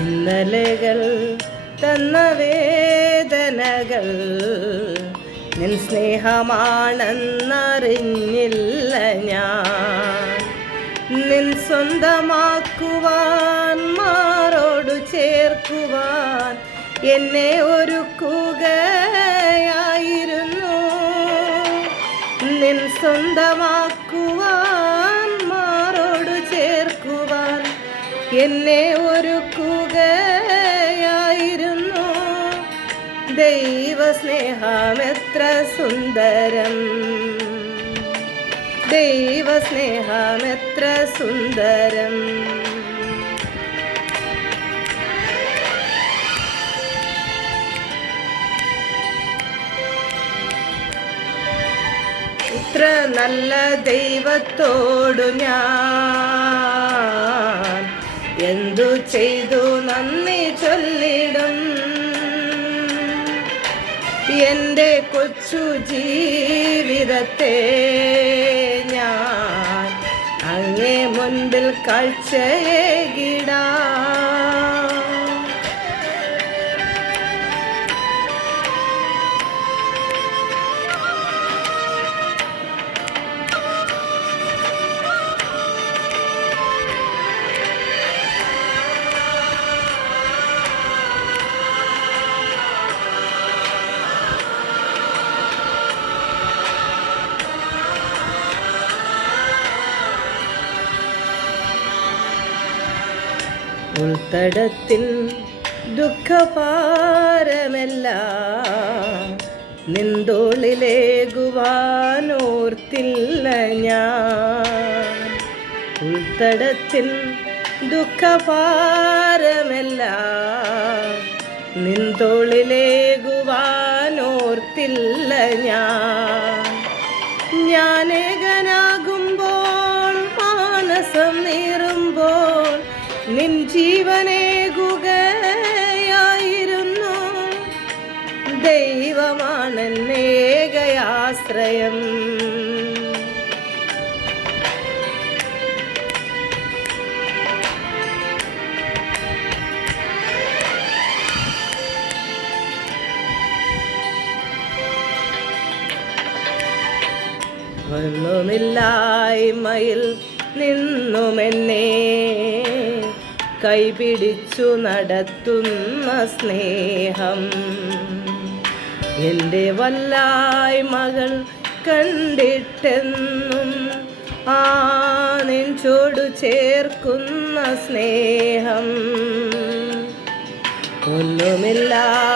ഇന്നലകൾ തന്ന വേദനകൾ. നിൻ സ്നേഹമാണെന്നറിഞ്ഞില്ല ഞാൻ. നിൻ സ്വന്തമാക്കുവാൻ മാറോടു ചേർക്കുവാൻ എന്നെ ഒരുക്കുകയായിരുന്നു നിൻ സ്വന്തമാക്കുവാൻ മാറോടു ചേർക്കുവാൻ എന്നെ ഒരുക്കുകയായിരുന്നു ദൈവസ്നേഹമെത്ര സുന്ദരം ദൈവസ്നേഹമെത്ര സുന്ദരം ഇത്ര നല്ല ദൈവത്തോടു ഞാൻ എന്റെ കൊച്ചു ജീവിതത്തെ ഞാൻ അങ്ങേ മുൻപിൽ കാഴ്ചയേകിടാം. ഉൾത്തടത്തിൽ ദുഃഖഭാരമല്ല നിന്തോളിലേകുവാനോർത്തില്ല ഞാൻ. ഉൾത്തടത്തിൽ ദുഃഖഭാരമല്ല നിന്തോളിലേകുവാനോർത്തില്ല ഞാൻ. ഞാനേകനാകുമ്പോൾ മാനസം നീറുമ്പോൾ നിൻ ജീവനേകുകയായിരുന്നു ദൈവമാണെന്നേകയാശ്രയം ഒന്നുമില്ലായ്മയിൽ നിന്നുമെന്നെ കൈപിടിച്ചു നടത്തുന്ന സ്നേഹം. എന്റെ വല്ലായ് മകൾ കണ്ടിട്ടെന്നും ആ നെഞ്ചോടു ചേർക്കുന്ന സ്നേഹം. ഒന്നുമില്ലായ്മയിൽ